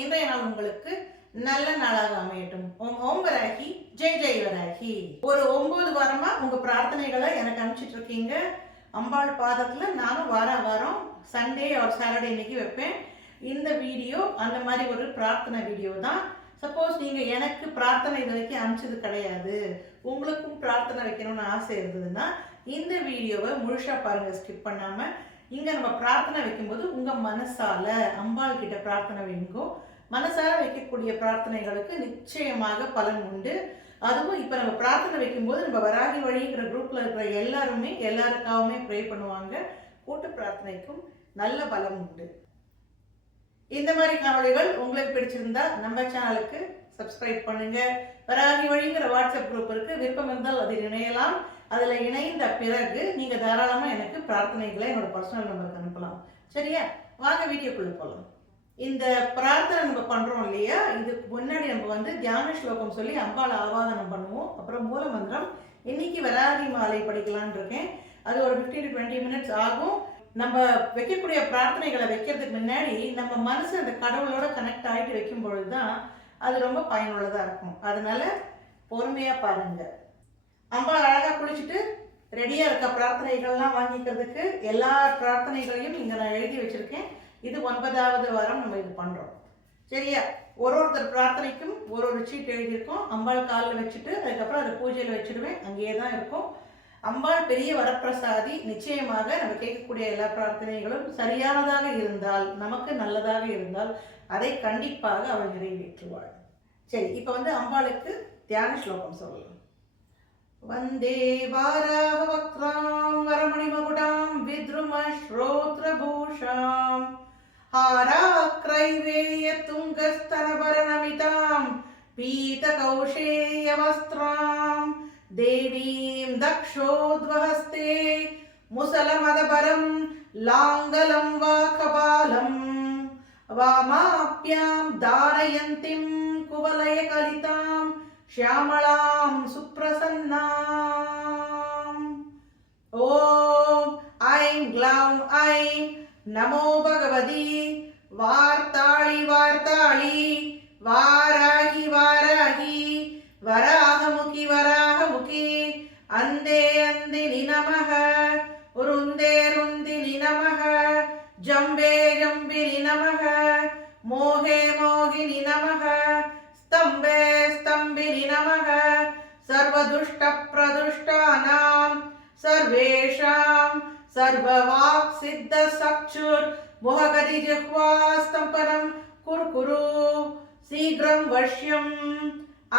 இன்றைய நாள் உங்களுக்கு நல்ல நாளாக அமையட்டும். ஓம் ஓம் வராகி, ஜெய் ஜெய் வராகி. ஒரு 9 வாரமா உங்க பிரார்த்தனைகளை எனக்கு அனுப்பிச்சிட்டு இருக்கீங்க. அம்பாள் பாதத்துல நானும் வாரம் சண்டே ஆர் சாட்டர்டே இன்னைக்கு வைப்பேன். இந்த வீடியோ அந்த மாதிரி ஒரு பிரார்த்தனை வீடியோ தான். சப்போஸ் நீங்க எனக்கு பிரார்த்தனை இது வரைக்கும் அனுப்பிச்சது கிடையாது, உங்களுக்கும் பிரார்த்தனை வைக்கணும்னு ஆசை இருந்ததுன்னா இந்த வீடியோவை முழுசா பாருங்க, ஸ்கிப் பண்ணாம. இங்க நம்ம பிரார்த்தனை வைக்கும்போது உங்க மனசால அம்பாள் கிட்ட பிரார்த்தனை வைங்கோ. மனசால வைக்கக்கூடிய பிரார்த்தனைகளுக்கு நிச்சயமாக பலன் உண்டு. அதுவும் இப்ப நம்ம பிரார்த்தனை வைக்கும்போது நம்ம வராகி வழிங்கிற குரூப்ல இருக்கிற எல்லாருக்காகவுமே ப்ரே பண்ணுவாங்க. கூட்டு பிரார்த்தனைக்கும் நல்ல பலம் உண்டு. இந்த மாதிரி காணொளிகள் உங்களுக்கு பிடிச்சிருந்தா நம்ம சேனலுக்கு சப்ஸ்கிரைப் பண்ணுங்க. வராகி வழிங்கிற வாட்ஸ்அப் குரூப் இருக்கு, விருப்பம் இருந்தால் அதில் இணையலாம். அதுல இணைந்த பிறகு நீங்க தாராளமா எனக்கு பிரார்த்தனைகளை என்னோட பர்சனல் நம்பருக்கு அனுப்பலாம். சரியா? வாங்க வீடியோக்குள்ள போகலாம். இந்த பிரார்த்தனை நம்ம பண்றோம் இல்லையா, இதுக்கு முன்னாடி நம்ம தியான ஸ்லோகம் சொல்லி அம்பாள் ஆவாகனம் பண்ணுவோம். அப்புறம் மூல மந்திரம் இன்னைக்கு வராகி மாலை படிக்கலான் இருக்கேன். அது ஒரு 15 to 20 மினிட்ஸ் ஆகும். நம்ம வைக்கக்கூடிய பிரார்த்தனைகளை வைக்கிறதுக்கு முன்னாடி நம்ம மனசு அந்த கடவுளோட கனெக்ட் ஆகிட்டு வைக்கும் பொழுதுதான் அது ரொம்ப பயனுள்ளதா இருக்கும். அதனால பொறுமையா பாருங்க. அம்பாள் அழகா குளிச்சுட்டு ரெடியா இருக்க பிரார்த்தனைகள்லாம் வாங்கிக்கிறதுக்கு எல்லா பிரார்த்தனைகளையும் இங்க நான் எழுதி வச்சிருக்கேன். இது 9வது வாரம் நம்ம இது பண்றோம். சரியா? ஒருத்தர் பிரார்த்தனைக்கும் ஒரு சீட் எழுதியிருக்கோம். அம்பாள் காலில் வச்சுட்டு அதுக்கப்புறம் அதை பூஜையில வச்சிடுவேன். அங்கேயே தான் இருக்கும். அம்பாள் பெரிய வரப்பிரசாதி. நிச்சயமாக நம்ம கேட்கக்கூடிய எல்லா பிரார்த்தனைகளும் சரியானதாக இருந்தால், நமக்கு நல்லதாக இருந்தால் அதை கண்டிப்பாக அவள் நிறைவேற்றுவாள். சரி, இப்ப அம்பாளுக்கு தியான ஸ்லோகம் சொல்லலாம். வந்தே வாராக வக்ராம் வரமணி மகுடாம் வித்ரும ஸ்ரோத்ரபூஷாம் ஹாராக்ரைவேய துங்கஸ்தனபரணமிதாம் பீத கௌஷேய வஸ்திராம் தேவீம் தக்ஷோத்வஹஸ்தே முசலமதபரம் லாங்கலம் வா கபாலம் வாமாப்யாம் தாரயந்திம் குவலய கலிதாம் ஷ்யாமளாம் சுப்ரசன்னாம். ஓம் ஐம் க்ளௌம் ஐம் நமோ பகவதி வார்த்தாளி வார்த்தாளி வாராகி வாராகி வராகமுகி வராகமுகி அந்தே அந்தினி நமஹ ருந்தே ருந்தினி நமஹ ஜம்பே ஜம்பினி நமஹ மோகே மோகினி நமஹ ஸ்தம்பே ஸ்தம்பினி நமஹ சர்வதுஷ்ட பிரதுஷ்டானாம் சர்வேஷாம் சர்வவாக் சித்த சக்ஷுர் முககதி ஜிஹ்வா ஸ்தம்பனம் குரு சீக்ரம் வஷ்யம்.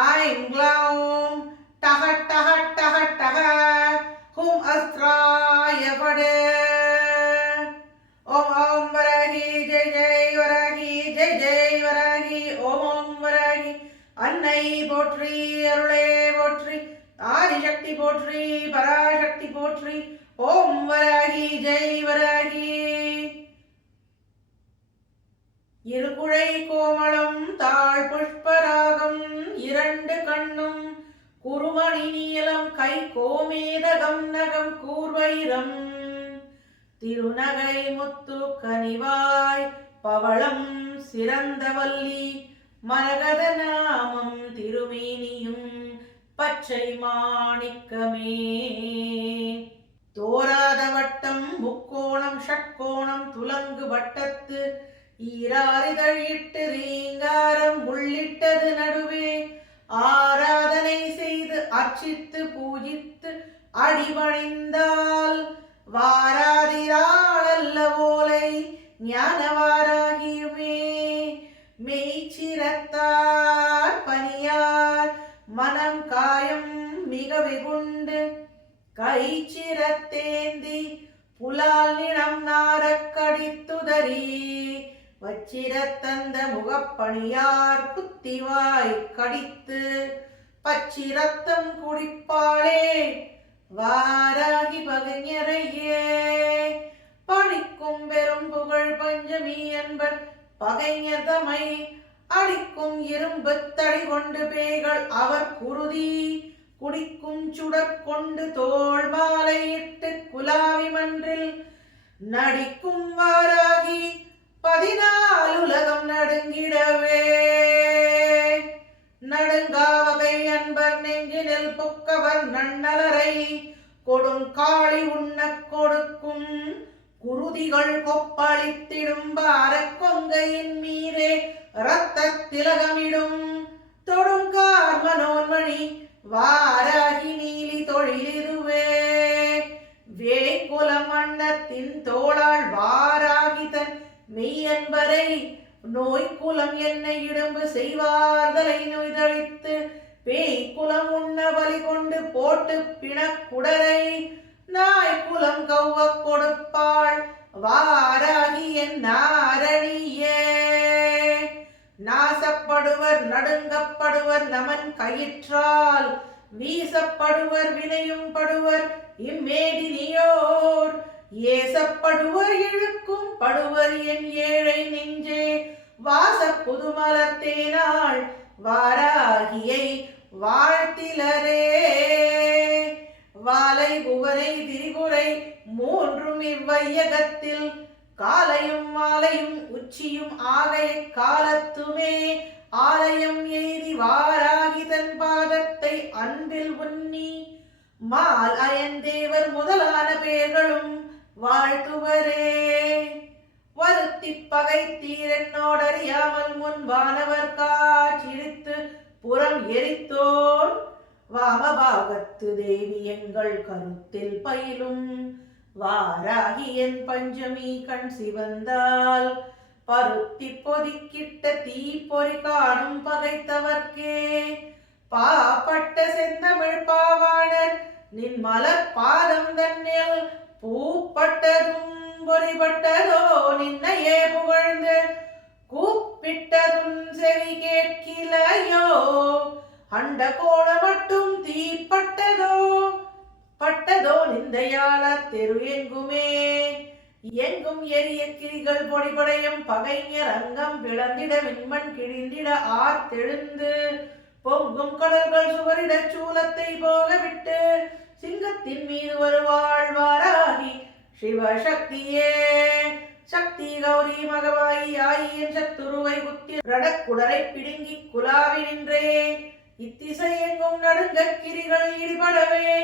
ஐம் க்ளௌம் டஹ டஹ டஹ டஹ ஹும் அஸ்த்ராய படே. ஓம் ஓம் வராகி ஜெய் ஜெய் வராகி ஜெய் ஜெய் வராகி. ஓம் ஓம் வராகி. அன்னை போற்றி, அருளே போற்றி, ஆதிசக்தி போற்றி, பராசக்தி போற்றி. ஓம் வராகி ஜெய் வராகி. இருகுழை கோமளம் தாழ் புஷ்பராகம் இரண்டு கண்ணும் குருமணி நீலம் கை கோமேதகம் நகம் கூர்வைரம் திருநகை முத்து கனிவாய் பவளம் சிறந்தவல்லி மரகத நாமம் திருமேனியும் பச்சை மாணிக்கமே. தோராத வட்டம் முக்கோணம் ஷட்கோணம் துலங்கு வட்டத்து ஈராரிதழிட்டு ரீங்காரம் உள்ளிட்டது நடுவே ஆராதனை செய்து அர்ச்சித்து பூஜித்து அடிபணிந்தால் வாராதிராளல்ல ஓலை ஞானவாராகியுமே. மெய்ச்சிரத்தார் பனியார் மனம் காயம் மிக வெகுண்டு கைச்சிரத்தேந்தி புலால் நிறம் நாரக்கடித்துதறி வச்சிரத்தந்த முகப்பணியார் குத்திவாய் கடித்து பச்சிரத்தம் குடிப்பாளே வாராகி பகைஞரையே. பணிக்கும் பெரும் புகழ் பஞ்சமி என்பர் பகைஞர் தமை அடிக்கும் இரும்பு தடி கொண்டு பேய்கள் அவர் குருதி குடிக்கும் சுடற் கொண்டு தோள் மாலையிட்டு குலாவி மன்றில் நடிக்கும் வாராகி 14 உலகம் நடுங்கிடவே நன்னலரை கொடுங்காளி உண்ணக் கொடுக்கும் குருதிகள் கொப்பளித்திடும் பாரக் கொங்கையின் மீதே இரத்தத் திலகமிடும் தொடுங்கார் மனோன்மணி வாராகி நீலி தொழிலிதுவே வேய்குலம் அன்னத்தின் தோளால் வாராகி தன் மெய்யன்பரை நோய்க்குலம் என்னை இடும்பு செய்வார்தலை நோய்தழித்து பேய்க்குலம் உண்ண பலி கொண்டு போட்டு பிணக்குடரை நாய்க்குலம் கௌவ கொடுப்பாள் வாராகி என் நாரணியே நாசப்படுவர் நடுங்கப்படுவர் நமன் கயிற்றால் வீசப்படுவர் வினையும் படுவர் இம்மேதினியோர் ஏசப்படுவர் இழுக்கும் படுவர் என் ஏழை நெஞ்சே வாச புதுமலர்த்தேனாள் வாராகியை வாழ்த்திலரே வாலை புவரை திரிபுரை மூன்றும் இவ்வையகத்தில் காலையும் மாலையும் உச்சியும் ஆகை காலத்துமே ஆலயம் எய்தி வாராகி தன் பாதத்தை அன்பில் உன்னி மால் அயன்தேவர் முதலான பேர்களும் வாழ்த்துவரே வருத்தி பகை தீரென்னோடறியாமல் முன் வானவர் காட்சிழித்து புறம் எரித்தோன் வாமபாகத்து தேவி எங்கள் கருத்தில் பயிலும் வாராகி என் பஞ்சமி கண் சிவந்தால் பருத்தி பொதிக்கிட்ட தீ பொறி காணும் பகைத்தவர்க்கே பாப்பட்ட செந்தமிழ் பாவாணர் நின் மலர் பாதம் தன்னில் பூப்பட்டதும் பொறிபட்டதோ நின்னையே புகழ்ந்து கூப்பிட்டதும் செவி கேட்கிலையோ அண்ட கோண மட்டும் தீப்பட்டதோ பட்டதோ நிந்தையாள தெரு எங்குமே எங்கும் எரிய கிரிகள் பொடிபடையும் பகைஞர் அங்கம் பிளந்திட விண்மண் கிழிந்திட ஆர்த்தெழுந்து பொங்கும் கடல்கள் சுவரிட சூலத்தை போக விட்டு சிங்கத்தின் மீது வருவாள் வாராகி சிவசக்தியே சக்தி கௌரி மகவாயி ஆயின் சத்துருவை குத்தி ரடக்குடரை பிடுங்கி குலாவி நின்றே இத்திசை எங்கும் நடுங்க கிரிகள் ஈடுபடவே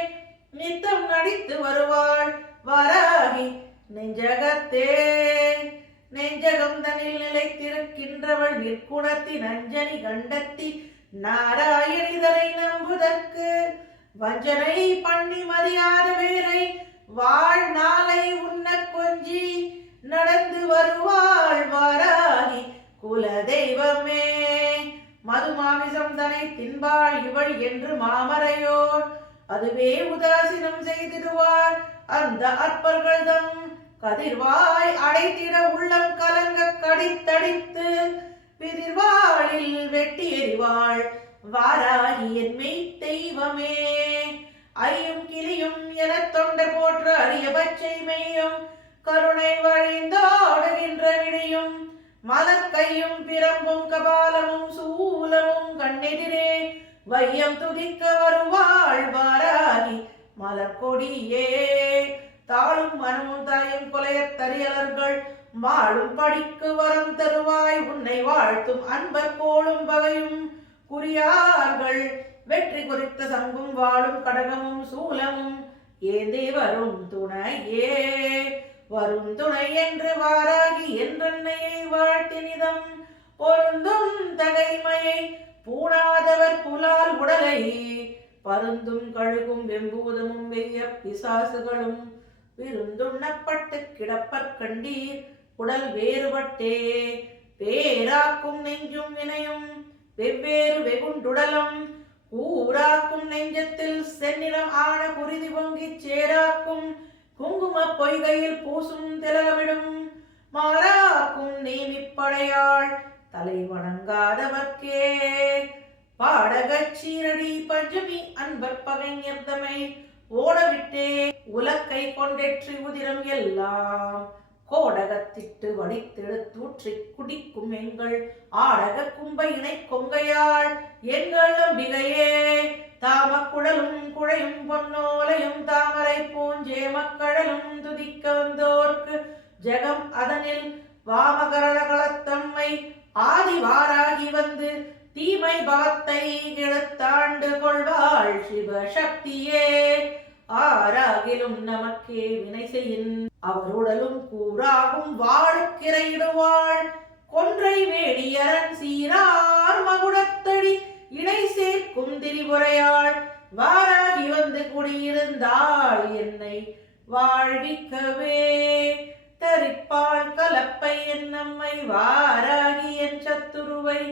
நித்தம் நடித்து வருவாள் வாராகி நெஞ்சகத்தே நெஞ்சகம் தனில் நிலைத்திருக்கின்றவள் நிற்குணத்தின் அஞ்சனி கண்டத்தி நாராயணிதரை நம்புதற்கு வஞ்சனை பண்ணி மதியாத வேரை வாழ் நாளை உண்ண கொஞ்சி நடந்து வருவாள் வாராகி குல தெய்வமே மது மாமிசம் தனை தின்பாள் இவள் என்று மாமரையோர் அதுவே உதாசீனம் செய்திடுவார் அந்த அற்பர்கள் தம் கதிர்வாய் அடைத்திட உள்ளம் கலங்க கடித்தடித்து பிதிர்வாளில் வெட்டி எறிவாள் வாராகி என் மெய் தெய்வமே ஐயும் கிளியும் என தொண்டர் போற்ற அரிய பச்சை மெய்யும் கருணை வழிந்தோடுகின்ற விழியும் மலர் கையும் பிரம்பும் கபாலமும் சூலமும் கண்ணெதிரே வையம் துதிக்க வருவாள் வாராகி மலர் கொடியே தாளும் மனமும் தாயும் கொலையத் தரியலர்கள் மாளும் படிக்கு வரம் தருவாய் உன்னை வாழ்த்தும் அன்பர் கோளும் பகையும் குறியார்கள் வெற்றி குறித்த சங்கும் வாழும் கடகமும் சூலமும் ஏந்தே வரும் துணையே வரும் துணை என்று வாராகி என்றன்னையை வாழ்த்தினிதம் பொருந்தும் தகைமையை பூணாதவர் புலால் உடலை பருந்தும் கழுகும் வெம்பூதமும் வெய்ய பிசாசுகளும் விருந்துண்ணப்பட்டு கிடப்பற் கண்டீர் உடல் வேறுபட்டே பேராக்கும் நெஞ்சும் வினையும் வெவ்வேறு வெகுண்டுடலும் ஊராக்கும் நெஞ்சத்தில் செந்நிறம் ஆன குருதி பொங்கிச் சேராக்கும் குங்கும பொய்கையில் பூசும் திலகமிடும் மாறாக்கும் நீமிப்படையாள் தலை வணங்காதவர்க்கே பாடகச் சீரடி பஞ்சமி அன்பர் பகைஞர்தமை ஓடவிட்டே உலக்கை கொண்டேற்றி உதிரம் எல்லாம் கோடகத்திட்டு வடித்தெடுத்தூற்றி குடிக்கும் எங்கள் ஆடக கும்பை இணை கொங்கையாள் எங்கள் அம்பிகையே தாமக்குழலும் குழையும் பொன்னோலையும் தாமரை பூஞ்சே மக்கடலும் துதிக்க வந்தோர்க்கு ஜெகம் அதனில் வாமகரளகளத்தம்மை ஆதிவாராகி வந்து தீமை பவத்தை கெடுத்தாண்டு கொள்வாள் சிவ சக்தியே ஆராகிலும் நமக்கே வினை செய்யின் அவருடலும் கூறாகும் வாழுக்கிரையிடுவாள் கொன்றை வேடியரன் சீரார் மகுடத்தடி இணை சேர்க்கும் திரிபுரையாள் வாராகி வந்து குடியிருந்தாள் என்னை வாழ்விக்கவே தரிப்பாள் கலப்பை என் நம்மை வாராகி என் சத்துருவை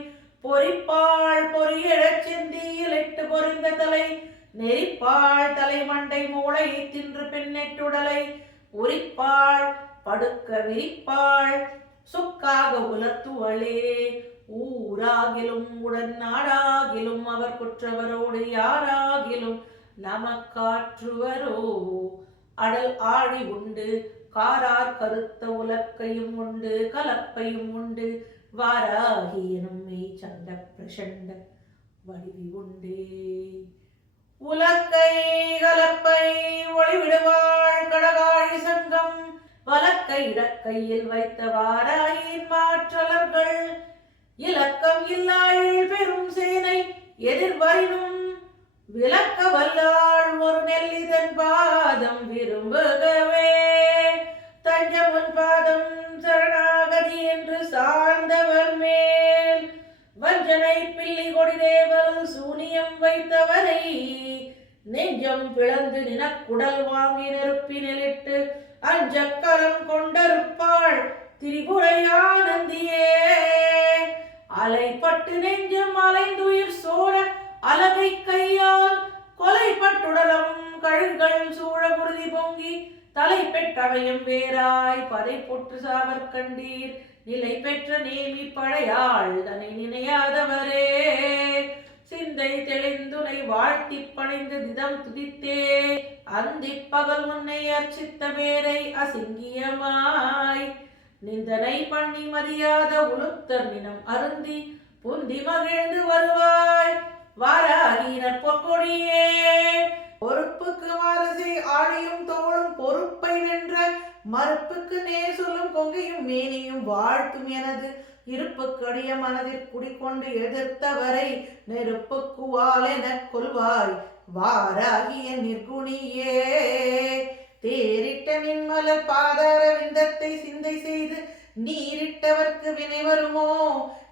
பொறிப்பாள் பொறியழச் செந்தியில் இட்டு பொறிந்த தலை நெறிப்பாள் தலைமண்டை மூளை தின்று பெண்ணெட்டுடலை உரிப்பாள் படுக்க விரிப்பாள் சுக்காக உலர்த்துவளே ஊராகிலும் உடன் நாடாகிலும் அவர் குற்றவரோடு யாராகிலும் நமக்காற்றுவரோ அடல் ஆழி உண்டு காரார் கருத்த உலக்கையும் உண்டு கலப்பையும் உண்டு வாராகி எனும் மெய் சண்ட பிரசண்ட வடிவி உண்டே உலக்கை கலப்பை ஒளிவிடுவாள் கடகாழி சங்கம் வலக்கை இடக்கையில் வைத்த வாராயின் மாற்றலர்கள் இலக்கம் இல்லாயில் பெரும் சேனை எதிர்வரினும் விளக்க வல்லாள் ஒரு நெல்லிதன் பாதம் விரும்புகவே தஞ்சமுன் பாதம் சரணாகதி என்று சார்ந்தவர் மேல் வஞ்சனை பில்லி கொடிதேவல் சூனியம் வைத்தவரை நெஞ்சம் பிளந்து நினக்குடல் வாங்கி நெருப்பினிலிட்டு அஞ்சக்கரம் கொண்டருப்பாள் திரிபுரையானந்தியே அலைப்பட்டு நெஞ்சம் அலைந்துயிர் சோழ அலகை கையால் கொலைப்பட்டுடலம் கழுங்கள் சூழ குருதி பொங்கி தலை பெற்றவையும் வேறாய் பதை பொற்று சாவர் கண்டீர் நிலை பெற்ற நேமி படையாள் தன்னை நினையாதவரே சிந்தை தெளிந்துனை வாழ்த்தி பணிந்து திதம் துதித்தே அந்தி பகல் முன்னை அர்ச்சித்த பேரை அசிங்கியமாய் நிந்தனை பண்ணி மரியாத உளுத்தர் நினம் அருந்தி புந்தி மகிழ்ந்து வருவாய் வாராகினர் பொற்கொடியே பொறுப்புக்கு வாரசை ஆழியும் தோளும் பொறுப்பை வென்ற மறுப்புக்கு நேர் சொல்லும் கொங்கையும் மேனியும் வாழ்த்தும் எனது இருப்புக்கடிய மனதில் குடிக்கொண்டு எதிர்த்தவரை நெருப்புக்குவால் எனக் கொள்வாய் வாராகிய நிர்குணியே தேரிட்ட நின்மலர் பாதார விந்தத்தை சிந்தை செய்து நீரிட்டவர்க்கு வினை வருமோ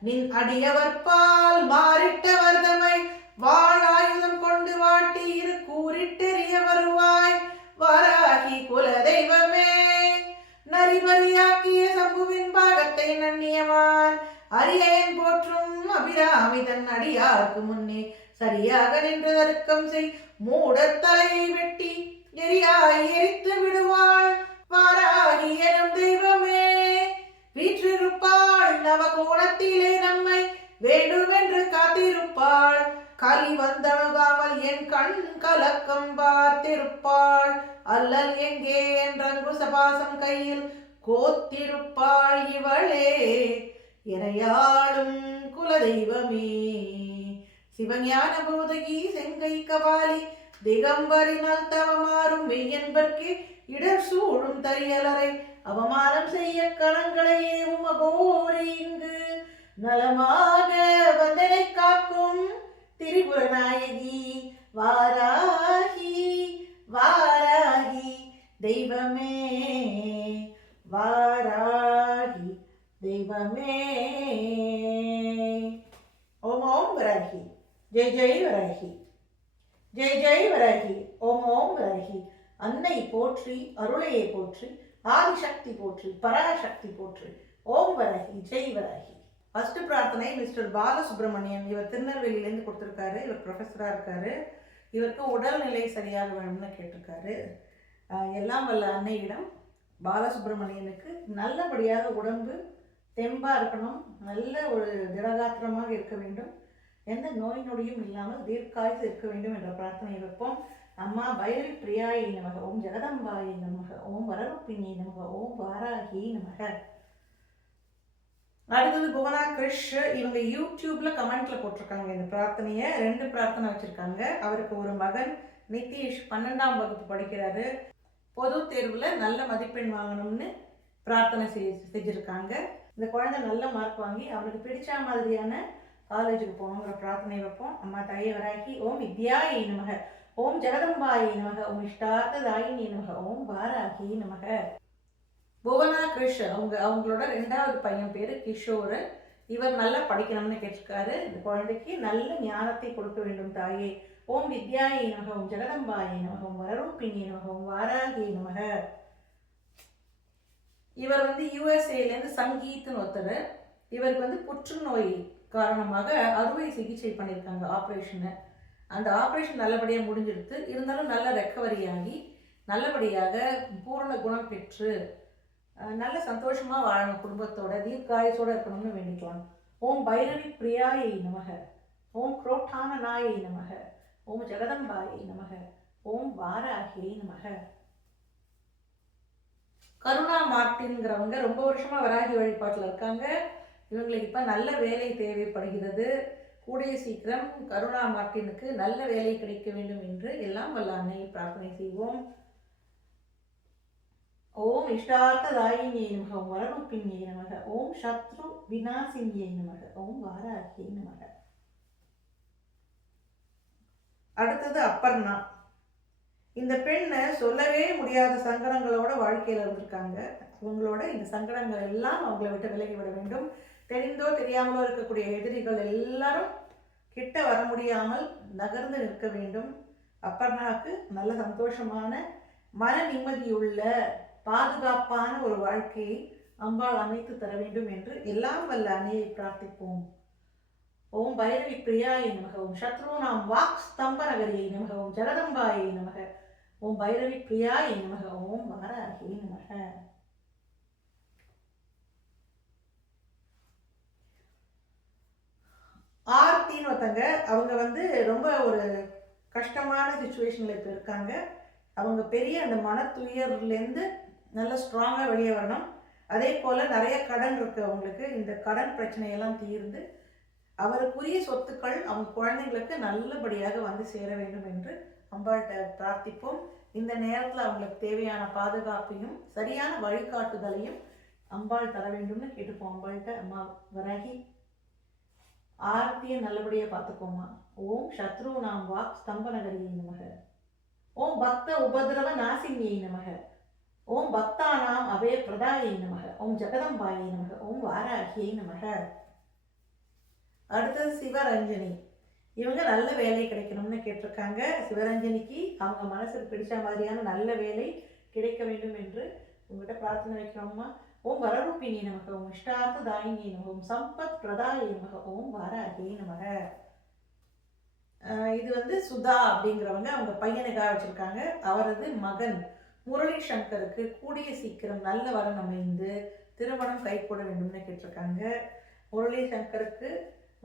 நின் அடியவர் பால் மாறிட்டவர் தமை வாழாயுதம் கொண்டு வாட்டி இரு கூறிட்டெறிய வருவாய் வாராகி குல தெய்வமே நரிபரியாக்கிய சம்புவின் பாகத்தை நன்னியவான் அரியேன் போற்றும் அபிராமி தன் அடியார்க்கு முன்னே சரியாக நின்று தருக்கம் செய் மூடத் தலையை வெட்டி எரியாய் எரித்து விடுவாள் வாராகி எனும் தெய்வமே வீற்றிருப்பாள் நவகோணத்திலே நம்மை வேண்டுமென்று காத்திருப்பாள் கலி வந்தணுகாமல் என் கண் கலக்கம் பார்த்திருப்பாள் அல்லல் எங்கே என்றங்கு சபாசம் கையில் கோத்திருப்பாள் இவளே இறையாளும் குலதெய்வமே சிவஞான போதகி செங்கை கபாலி திகம்பரினால் தவமாறும் மெய்யன்பர்க்கு இடர் சூழும் தரியலரை அவமானம் செய்ய கணங்களை ஏவும் அகோரி இங்கு நலமாக வந்தனை காக்கும் திரிபுர நாயகி வாராகி வாராகி தெய்வமே வாராகி தெய்வமே ஓம் ஓம் வராகி ஜெய் ஜெய் வராகி ஜெய் ஜெய் வராகி ஓம் ஓம் வராகி அன்னை போற்றி அருளையை போற்றி ஆதிசக்தி போற்றி பராசக்தி போற்றி ஓம் வராகி ஜெய் வராகி. ஃபர்ஸ்ட் பிரார்த்தனை மிஸ்டர் பாலசுப்ரமணியன். இவர் திருநெல்வேலியிலேருந்து கொடுத்துருக்காரு. இவர் ப்ரொஃபஸராக இருக்காரு. இவருக்கு உடல்நிலை சரியாக வேணும்னு கேட்டிருக்காரு. எல்லாம் வல்ல அன்னையிடம் பாலசுப்ரமணியனுக்கு நல்லபடியாக உடம்பு தெம்பாக இருக்கணும், நல்ல ஒரு திடகாத்திரமாக இருக்க வேண்டும், எந்த நோய் நொடியும் இல்லாமல் தீர்க்காய்ச்சி இருக்க வேண்டும் என்ற பிரார்த்தனை வைப்போம். அம்மா பைரவி பிரியாயை நமக, ஓம் ஜெகதம்பாயை நமக, ஓம் வரரூபிணி நமக, ஓம் வாராகி நமக. அடுத்தது புவனா கிருஷ். இவங்க யூடியூப்ல கமெண்ட்ல போட்டிருக்காங்க இந்த பிரார்த்தனையை. 2 பிரார்த்தனை வச்சிருக்காங்க. அவருக்கு ஒரு மகன் நிதிஷ் 12ஆம் வகுப்பு படிக்கிறாரு. பொது தேர்வுல நல்ல மதிப்பெண் வாங்கணும்னு பிரார்த்தனை செஞ்சிருக்காங்க. இந்த குழந்தை நல்ல மார்க் வாங்கி அவனுக்கு பிடிச்ச மாதிரியான காலேஜுக்கு போகணுங்கிற பிரார்த்தனை வைப்போம். அம்மா தாயே வராகி ஓம் வித்யாயை நமக, ஓம் ஜெகதம்பாயை நமக, ஓம் இஷ்டார்த்ததாயினி நமக, ஓம் வாராகி நமக. புவனா கிருஷ் அவங்களோட 2வது பையன் பேர் கிஷோர். இவர் நல்லா படிக்கணும்னு கேட்டிருக்காரு. இந்த குழந்தைக்கு நல்ல ஞானத்தை கொடுக்க வேண்டும் தாயே. ஓம் வித்யாயை நமக, ஓம் ஜெகதம்பாயை நமக, ஓம் வரரூபிணி நமக, ஓம் வாராகி நமக. இவர் யூஎஸ்ஏலேருந்து சங்கீத்னு ஒருத்தர். இவருக்கு புற்றுநோய் காரணமாக அறுவை சிகிச்சை பண்ணியிருக்காங்க, ஆப்ரேஷனு. அந்த ஆப்ரேஷன் நல்லபடியாக முடிஞ்சிடுது. இருந்தாலும் நல்ல ரெக்கவரி ஆகி நல்லபடியாக பூரண குணம் பெற்று நல்ல சந்தோஷமாக வாழணும், குடும்பத்தோட தீர்க்காயுசோடு இருக்கணும்னு வேண்டிக்கலாம். ஓம் பைரவி பிரியாயை நமக, ஓம் குரோட்டான நாயை நமக, ஓம் ஜெகதம்பாயை நமக, ஓம் வாராகியை நமக. கருணா மார்ட்டின்ங்கிறவங்க ரொம்ப வருஷமாக வராகி வழிபாட்டில் இருக்காங்க. இவங்களுக்கு இப்போ நல்ல வேலை தேவைப்படுகிறது. கூடிய சீக்கிரம் கருணா மார்ட்டினுக்கு நல்ல வேலை கிடைக்க வேண்டும் என்று எல்லாம் வல்ல அன்னையை பிரார்த்தனை செய்வோம். ஓம் இஷ்டார்த்ததாயினியை நமக, ஓம் வரரூபிணியை நமக, ஓம் சத்ரு விநாசினியை நமக, ஓம் வாராகியை நமக. அடுத்தது அப்பர்ணா. இந்த பெண்ணை சொல்லவே முடியாத சங்கடங்களோட வாழ்க்கையில் இருந்திருக்காங்க. அவங்களோட இந்த சங்கடங்கள் எல்லாம் அவங்கள விட்டு விலகி விட வேண்டும். தெரிந்தோ தெரியாமலோ இருக்கக்கூடிய எதிரிகள் எல்லாரும் கிட்ட வர முடியாமல் நகர்ந்து நிற்க வேண்டும். அப்பர்ணாவுக்கு நல்ல சந்தோஷமான மன நிம்மதியுள்ள பாதுகாப்பான ஒரு வாழ்க்கையை அம்பாள் அமைத்து தர வேண்டும் என்று எல்லாம் வல்ல அன்னையை பிரார்த்திப்போம். ஓம் பைரவி பிரியாயை நமக, ஓம் சத்ருநாம் வாக் ஸ்தம்பநகரியை நமக, ஓம் ஜெகதம்பாயை நமக, ஓம் பைரவி பிரியாயை நமக, ஓம் வாராகியை நமக. ஆர்த்தின்னு ஒருத்தங்க. அவங்க ரொம்ப ஒரு கஷ்டமான சுச்சுவேஷனில் இப்போ இருக்காங்க. அவங்க பெரிய அந்த மன துயர்லேருந்து நல்ல ஸ்ட்ராங்காக வெளியே வரணும். அதே போல் நிறைய கடன் இருக்குது அவங்களுக்கு. இந்த கடன் பிரச்சனையெல்லாம் தீர்ந்து அவருக்குரிய சொத்துக்கள் அவங்க குழந்தைங்களுக்கு நல்லபடியாக சேர வேண்டும் என்று அம்பாள்கிட்ட பிரார்த்திப்போம். இந்த நேரத்தில் அவங்களுக்கு தேவையான பாதுகாப்பையும் சரியான வழிகாட்டுதலையும் அம்பாள் தர வேண்டும்னு கேட்டுப்போம் அம்பாள்கிட்ட. அம்மா வராகி ஆர்த்தியை நல்லபடியாக பார்த்துக்கோமா. ஓம் சத்ரு நாம் வாக் ஸ்தம்பநகரியை நமக, ஓம் பக்த உபதிரவ நாசினியை நமக, ஓம் பக்தானாம் அவே பிரதாயை நமக, ஓம் ஜெகதம்பாயை நமக, ஓம் வாராகியை நமக. அடுத்தது சிவரஞ்சனி. இவங்க நல்ல வேலை கிடைக்கணும்னு கேட்டிருக்காங்க. சிவரஞ்சனிக்கு அவங்க மனசுக்கு பிடிச்ச மாதிரியான நல்ல வேலை கிடைக்க வேண்டும் என்று உங்கள்கிட்ட பிரார்த்தனை வைக்கிறோம்மா. ஓம் வரரூபிணி நமக, ஓம் இஷ்டார்த்ததாயினி நமக, ஓம் சம்பத் பிரதாயை நமக, ஓம் வாராகியை நமக. இது சுதா அப்படிங்கிறவங்க அவங்க பையனுக்காக வச்சுருக்காங்க. அவரது மகன் முரளி சங்கருக்கு கூடிய சீக்கிரம் நல்ல வரன் அமைந்து திருமணம் கைகூட வேண்டும்னு கேட்டிருக்காங்க. முரளி சங்கருக்கு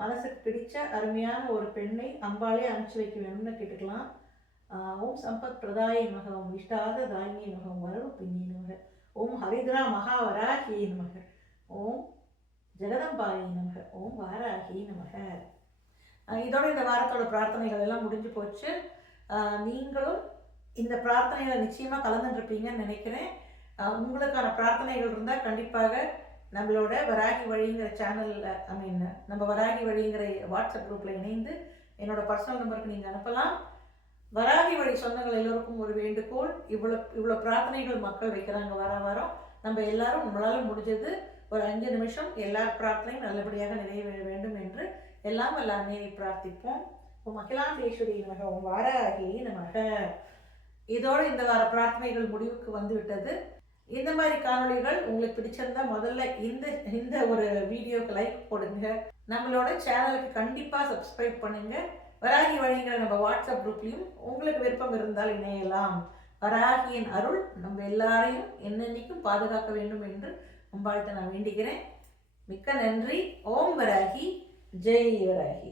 மனசுக்கு பிடிச்ச அருமையான ஒரு பெண்ணை அம்பாலே அனுப்பிச்சு வைக்க வேணும்னு கேட்டுக்கலாம். ஓம் சம்பத் பிரதாயை நமக, ஓம் இஷ்டார்த்ததாயினி நமக, ஓம் வரரூபிணி நமக, ஓம் ஹரித்ரா மகாவராகியை நமக, ஓம் ஜெகதம்பாயை நமக, ஓம் வாராகியை நமக. இதோட இந்த வாரத்தோட பிரார்த்தனைகள் எல்லாம் முடிஞ்சு போச்சு. நீங்களும் இந்த பிரார்த்தனைகளை நிச்சயமாக கலந்துருப்பீங்கன்னு நினைக்கிறேன். உங்களுக்கான பிரார்த்தனைகள் இருந்தால் கண்டிப்பாக நம்மளோட வராகி வழிங்கிற சேனலில் நம்ம வராகி வழிங்கிற வாட்ஸ்அப் குரூப்பில் இணைந்து என்னோட பர்சனல் நம்பருக்கு நீங்கள் அனுப்பலாம். வராகி வழி சொந்தங்கள் எல்லோருக்கும் ஒரு வேண்டுகோள். இவ்வளோ பிரார்த்தனைகள் மக்கள் வைக்கிறாங்க வாரம். நம்ம எல்லாரும் நம்மளால் முடிஞ்சது ஒரு 5 நிமிஷம் எல்லார் பிரார்த்தனையும் நல்லபடியாக நிறைவேற வேண்டும் என்று எல்லாம் வல்ல அன்னையை பிரார்த்திப்போம். ஓம் அகிலாண்டேஸ்வரி நமக, ஓம் வாராகியை நமக. இதோடு இந்த வார பிரார்த்தனைகள் முடிவுக்கு வந்துவிட்டது. இந்த மாதிரி காணொளிகள் உங்களுக்கு பிடிச்சிருந்தா முதல்ல இந்த ஒரு வீடியோக்கு லைக் போடுங்க. நம்மளோட சேனலுக்கு கண்டிப்பாக சப்ஸ்கிரைப் பண்ணுங்க. வராகி வழிங்கிற நம்ம வாட்ஸ்அப் குரூப்லையும் உங்களுக்கு விருப்பம் இருந்தால் இணையலாம். வராகியின் அருள் நம்ம எல்லாரையும் என்னென்னைக்கும் பாதுகாக்க வேண்டும் என்று அம்பாள்கிட்ட நான் வேண்டிக்கிறேன். மிக்க நன்றி. ஓம் வராகி, ஜெய் வராகி.